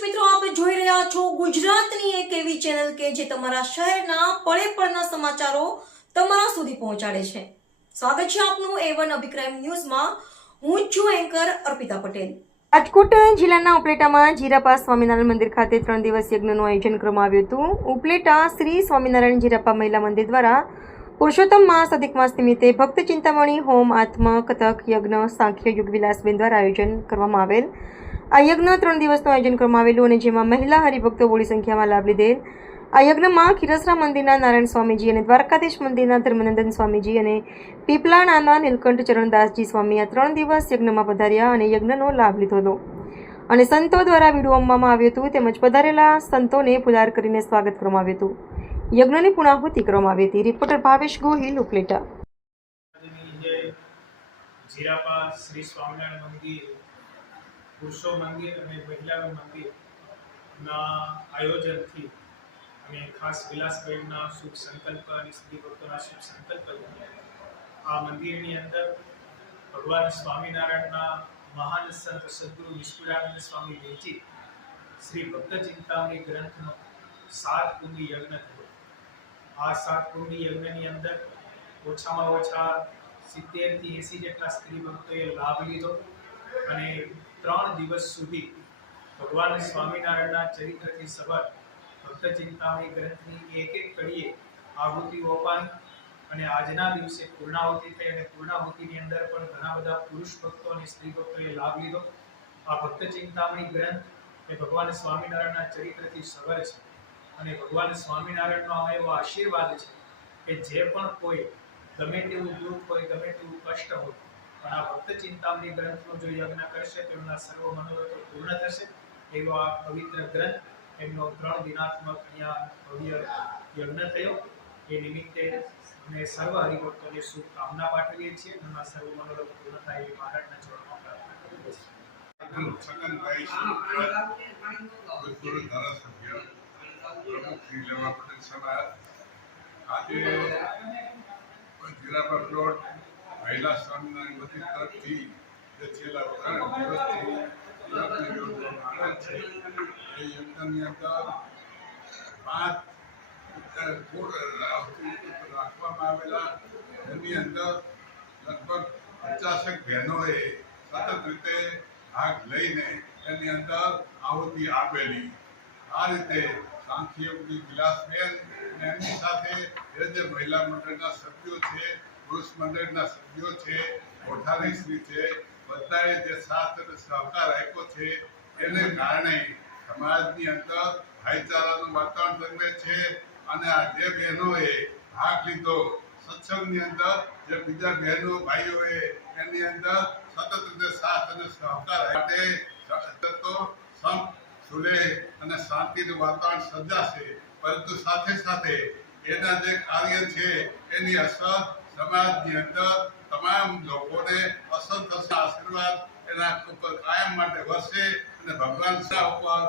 દર્શક મિત્રો, આપ જોઈ રહ્યા છો ગુજરાતની એક એવી ચેનલ કે જે તમારા શહેરના પળે પળના સમાચારો તમારા સુધી પહોંચાડે છે. સ્વાગત છે આપનું A1 અભિક્રાઇમ ન્યૂઝમાં. હું છું એન્કર અર્પિતા પટેલ. રાજકોટ જિલ્લાના ઉપલેટામાં જીરાપા સ્વામિનારાયણ મંદિર ખાતે 3 દિવસ યજ્ઞનું આયોજન કરવામાં આવ્યું હતું. ઉપલેટા શ્રી સ્વામિનારાયણ જીરાપા મહિલા મંદિર દ્વારા પુરુષોત્તમ માસ અધિક માસ નિમિત્તે ભક્ત ચિંતામણી હોમ આત્મ કથક યજ્ઞ સાંખ્ય યુગ વિલાસબેન દ્વારા આયોજન કરવામાં આવેલ. આ યજ્ઞ 3 દિવસનું આયોજન કરવામાં આવેલું અને જેમાં મહિલા હરિભક્તો બહોળી સંખ્યામાં લાભ લીધેલ. આ યજ્ઞમાં ખીરસરા મંદિરના નારાયણ સ્વામીજી અને દ્વારકાધીશ મંદિરના ધર્મનંદન સ્વામીજી અને પીપલાણાના નીલકંઠ ચરણદાસજી સ્વામી આ 3 દિવસ યજ્ઞમાં પધાર્યા અને યજ્ઞનો લાભ લીધો હતો અને સંતો દ્વારા વિડવવામાં આવ્યું હતું તેમજ પધારેલા સંતોને ફુલાર કરીને સ્વાગત કરવામાં આવ્યું હતું. યજ્ઞની પૂર્ણાહુતિ કરવામાં આવી હતી. રિપોર્ટર ભાવેશ ગોહિલ, ઉપલેટા. જીરાપા શ્રી સ્વામિનારાયણ મંદિર, પુરુષો મંદિર અને મહિલા મંદિરના આયોજનથી અને ખાસ વિલાસબેનના શુભ સંકલ્પ અને સ્ત્રી ભક્તોના શુભ સંકલ્પ આ મંદિરની અંદર ભગવાન સ્વામિનારાયણના મહાન સંત સદગુરુ વિષ્ણુરાનંદ સ્વામી વિરચિત શ્રી ભક્ત ચિંતામણી ગ્રંથનો 7 કુંડી યજ્ઞ થયો. આ 7 કુંડી યજ્ઞની અંદર ઓછામાં ઓછા 70 થી 80 જેટલા સ્ત્રી ભક્તોએ લાભ લીધો અને 3 દિવસ સુધી ભગવાન સ્વામિનારાયણના ચરિત્રથી સબર ભક્ત ચિંતામણી ગ્રંથની એક કડીએ આહુતિઓ અપાઈ અને આજના દિવસે પૂર્ણાહુતિ થઈ અને પૂર્ણાહુતિની અંદર પણ ઘણા બધા પુરુષ ભક્તો અને સ્ત્રી ભક્તોએ લાભ લીધો. આ ભક્ત ચિંતામણી ગ્રંથ એ ભગવાન સ્વામિનારાયણના ચરિત્રથી સબર છે અને ભગવાન સ્વામિનારાયણનો આ એવો આશીર્વાદ છે કે જે પણ કોઈ ગમે તેવું દુઃખ હોય, ગમે તેવું કષ્ટ હોય, પણ આ ભક્ત ચિંતામણી ગ્રંથનો જો યજ્ઞ કરશે તો એમના સર્વ મનોરથો પૂર્ણ થશે. એવો આ પવિત્ર ગ્રંથ એમનો 3 દિનાત્મક અહીંયા ભવ્ય યજ્ઞ થયો. એ નિમિત્તે અમે સર્વ હરિભક્તોને શુભકામના પાઠવીએ છીએ. એમના સર્વ મનોરથ પૂર્ણ થાય એવી મહારાજના ચરણોમાં પ્રાર્થના કરીએ છીએ. છગનભાઈ ભૂતપૂર્વ ધારાસભ્ય પ્રમુખ શ્રી લેવા પટેલ સમાજ આજે જીરાપા પ્લોટ મહિલા સ્વામિનારાયણ મંદિર તરફથી જે છેલ્લા 3 દિવસથી યજ્ઞ યોજવામાં આવે છે એ યજ્ઞની અંદર 5 કુળ રાખવામાં આવેલા. એની અંદર લગભગ 50 બહેનોએ સતત રીતે ભાગ લઈને એની અંદર આહુતિ આપેલી. આ રીતે સાંખ્યયોગી વિલાસબેન અને એમની સાથે જે મહિલા મંડળના સભ્યો છે, પુરુષ મંડળના સભ્યો છે, કોઠારીશ્રી છે, બધાએ જે સાથ અને સહકાર આપ્યો છે એને કારણે સમાજની અંદર ભાઈચારાનું વાતાવરણ જન્મે છે અને આ જે બહેનોએ ભાગ લીધો સત્સંગની અંદર, જે બીજા બહેનો ભાઈઓએ એની અંદર સતત રીતે સાથ અને સહકાર માટે સંપ સુલેહ અને શાંતિનું વાતાવરણ સર્જાશે. પરંતુ સાથે સાથે એના જે કાર્ય છે એની અસર સમાજની અંદર તમામ લોકોને અસર થશે. આશીર્વાદ એના ઉપર કાયમ માટે વરસે અને ભગવાન શાહ ઉપર